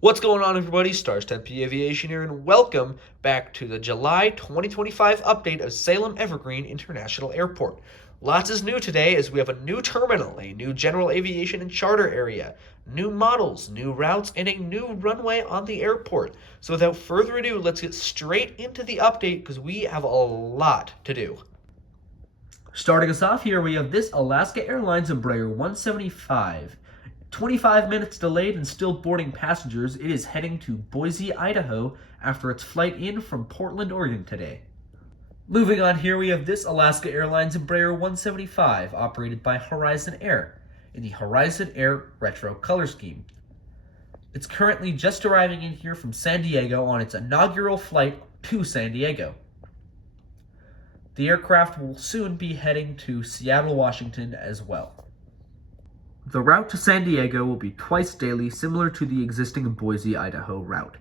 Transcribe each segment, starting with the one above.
What's going on, everybody? Stars Tempe Aviation here, and welcome back to the July 2025 update of Salem-Evergreen International Airport. Lots is new today as we have a new terminal, a new general aviation and charter area, new models, new routes, and a new runway on the airport. So without further ado, let's get straight into the update because we have a lot to do. Starting us off here, we have this Alaska Airlines Embraer 175. 25 minutes delayed and still boarding passengers. It is heading to Boise, Idaho after its flight in from Portland, Oregon today. Moving on here, we have this Alaska Airlines Embraer 175 operated by Horizon Air in the Horizon Air Retro color scheme. It's currently just arriving in here from San Diego on its inaugural flight to San Diego. The aircraft will soon be heading to Seattle, Washington as well. The route to San Diego will be twice daily, similar to the existing Boise, Idaho route.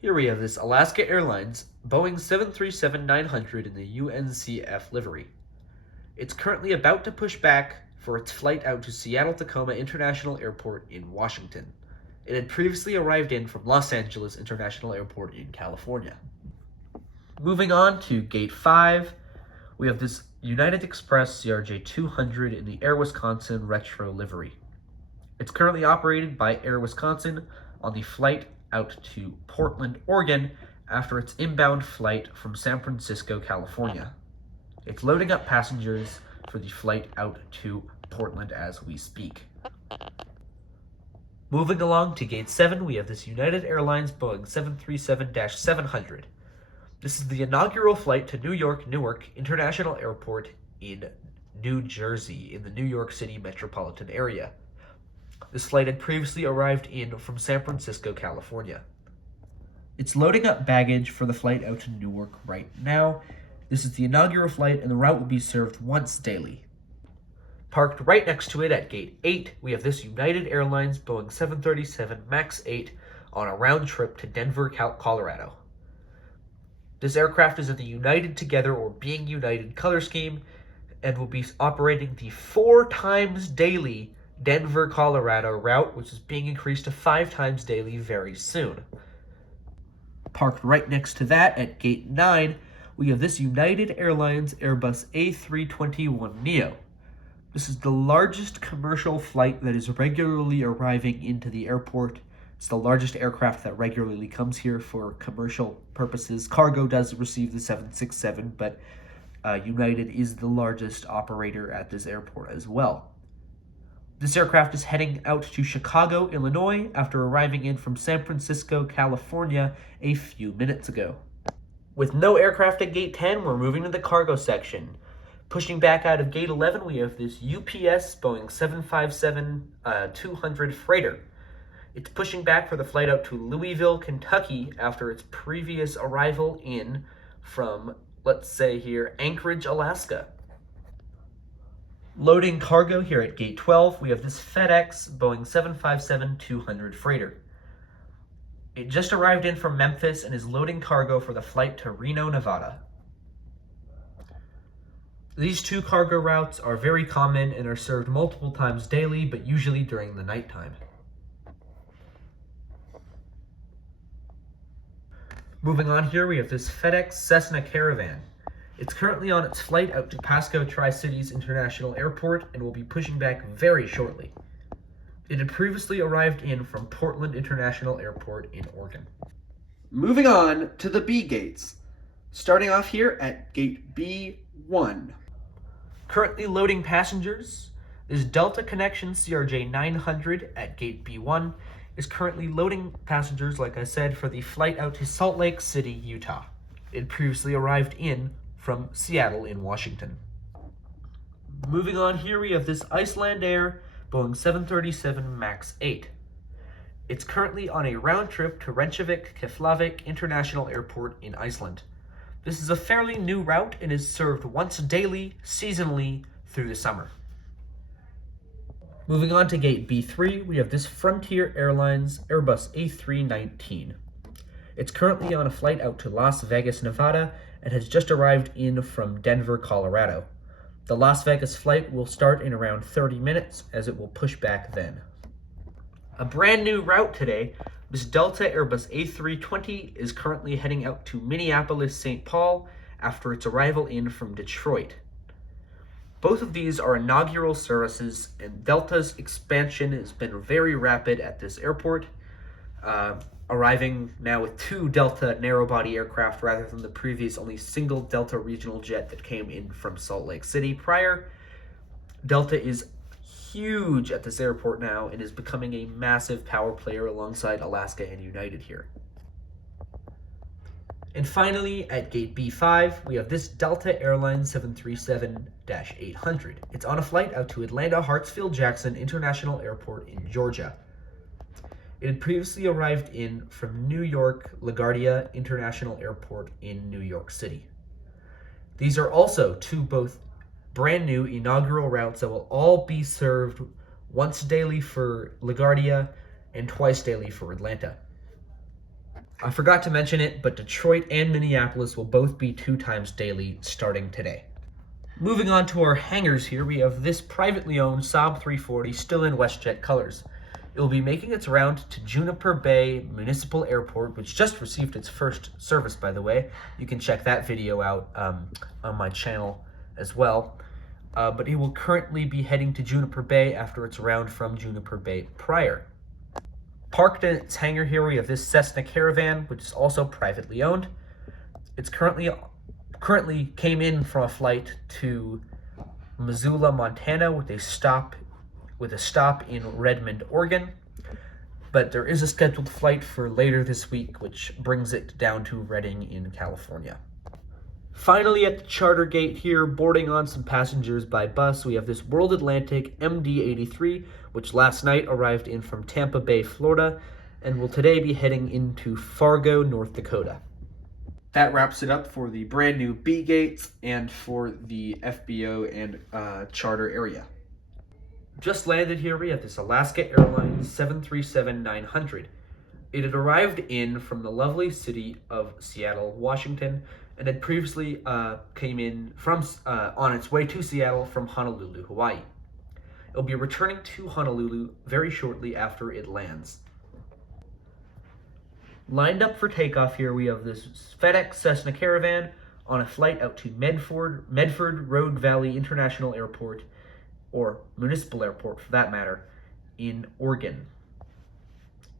Here we have this Alaska Airlines Boeing 737-900 in the UNCF livery. It's currently about to push back for its flight out to Seattle-Tacoma International Airport in Washington. It had previously arrived in from Los Angeles International Airport in California. Moving on to Gate 5, we have this United Express CRJ 200 in the Air Wisconsin Retro livery. It's currently operated by Air Wisconsin on the flight out to Portland, Oregon after its inbound flight from San Francisco, California. It's loading up passengers for the flight out to Portland as we speak. Moving along to Gate 7, we have this United Airlines Boeing 737-700. This is the inaugural flight to New York Newark International Airport in New Jersey, in the New York City metropolitan area. This flight had previously arrived in from San Francisco, California. It's loading up baggage for the flight out to Newark right now. This is the inaugural flight, and the route will be served once daily. Parked right next to it at Gate 8, we have this United Airlines Boeing 737 MAX 8 on a round trip to Denver, Colorado. This aircraft is in the United Together or Being United color scheme and will be operating the 4 times daily Denver, Colorado route, which is being increased to 5 times daily very soon. Parked right next to that at Gate 9, we have this United Airlines Airbus A321neo. This is the largest commercial flight that is regularly arriving into the airport. It's the largest aircraft that regularly comes here for commercial purposes. Cargo does receive the 767, but United is the largest operator at this airport as well. This aircraft is heading out to Chicago, Illinois, after arriving in from San Francisco, California a few minutes ago. With no aircraft at Gate 10, we're moving to the cargo section. Pushing back out of Gate 11, we have this UPS Boeing 757-200 freighter. It's pushing back for the flight out to Louisville, Kentucky after its previous arrival in from, let's say here, Anchorage, Alaska. Loading cargo here at Gate 12, we have this FedEx Boeing 757-200 freighter. It just arrived in from Memphis and is loading cargo for the flight to Reno, Nevada. These 2 cargo routes are very common and are served multiple times daily, but usually during the nighttime. Moving on here, we have this FedEx Cessna Caravan. It's currently on its flight out to Pasco Tri-Cities International Airport and will be pushing back very shortly. It had previously arrived in from Portland International Airport in Oregon. Moving on to the B gates. Starting off here at Gate B1. Currently loading passengers, this Delta Connection CRJ 900 at Gate B1 is currently loading passengers, like I said, for the flight out to Salt Lake City, Utah. It previously arrived in from Seattle in Washington. Moving on here, we have this Iceland Air Boeing 737 MAX 8. It's currently on a round trip to Reykjavik Keflavik International Airport in Iceland. This is a fairly new route and is served once daily, seasonally, through the summer. Moving on to Gate B3, we have this Frontier Airlines Airbus A319. It's currently on a flight out to Las Vegas, Nevada, and has just arrived in from Denver, Colorado. The Las Vegas flight will start in around 30 minutes, as it will push back then. A brand new route today, this Delta Airbus A320 is currently heading out to Minneapolis-St. Paul after its arrival in from Detroit. Both of these are inaugural services, and Delta's expansion has been very rapid at this airport, arriving now with 2 Delta narrow-body aircraft rather than the previous only single Delta regional jet that came in from Salt Lake City prior. Delta is huge at this airport now and is becoming a massive power player alongside Alaska and United here. And finally, at gate B5, we have this Delta Airlines 737-800. It's on a flight out to Atlanta Hartsfield-Jackson International Airport in Georgia. It had previously arrived in from New York LaGuardia International Airport in New York City. These are also 2 both brand new inaugural routes that will all be served once daily for LaGuardia and twice daily for Atlanta. I forgot to mention it, but Detroit and Minneapolis will both be 2 times daily starting today. Moving on to our hangars here, we have this privately owned Saab 340 still in WestJet colors. It will be making its round to Juniper Bay Municipal Airport, which just received its first service, by the way. You can check that video out on my channel as well. But it will currently be heading to Juniper Bay after its round from Juniper Bay prior. Parked in its hangar here, we have this Cessna Caravan, which is also privately owned. It's currently came in from a flight to Missoula, Montana, with a stop in Redmond, Oregon. But there is a scheduled flight for later this week, which brings it down to Redding in California. Finally, at the charter gate here, boarding on some passengers by bus, we have this World Atlantic MD-83, which last night arrived in from Tampa Bay, Florida, and will today be heading into Fargo, North Dakota. That wraps it up for the brand new B gates and for the FBO and charter area. Just landed here, we have this Alaska Airlines 737-900. It had arrived in from the lovely city of Seattle, Washington, and had previously came in from on its way to Seattle from Honolulu, Hawaii. It will be returning to Honolulu very shortly after it lands. Lined up for takeoff here, we have this FedEx Cessna Caravan on a flight out to Medford Road Valley International Airport, or Municipal Airport for that matter, in Oregon.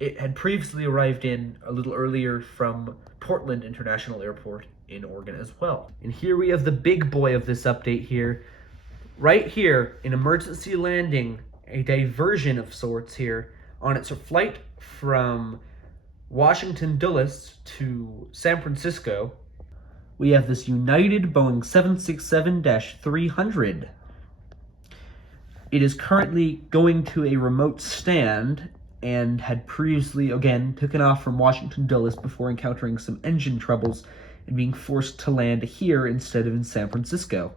It had previously arrived in a little earlier from Portland International Airport in Oregon as well. And here we have the big boy of this update here. Right here, an emergency landing, a diversion of sorts here, on its flight from Washington Dulles to San Francisco. We have this United Boeing 767-300. It is currently going to a remote stand and had previously, again, taken off from Washington Dulles before encountering some engine troubles and being forced to land here instead of in San Francisco.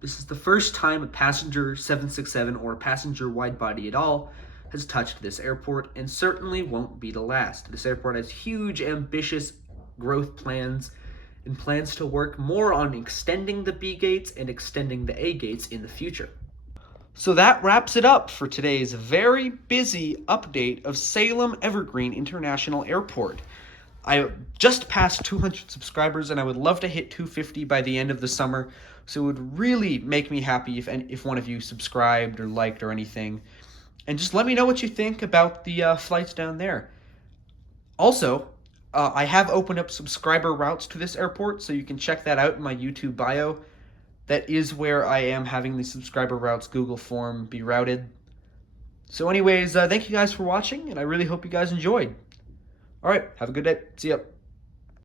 This is the first time a passenger 767 or a passenger wide-body at all has touched this airport, and certainly won't be the last. This airport has huge, ambitious growth plans and plans to work more on extending the B gates and extending the A gates in the future. So that wraps it up for today's very busy update of Salem-Evergreen International Airport. I just passed 200 subscribers, and I would love to hit 250 by the end of the summer, so it would really make me happy if one of you subscribed or liked or anything. And just let me know what you think about the flights down there. Also, I have opened up subscriber routes to this airport, so you can check that out in my YouTube bio. That is where I am having the subscriber routes Google form be routed. So anyways, thank you guys for watching, and I really hope you guys enjoyed. All right, have a good day. See ya.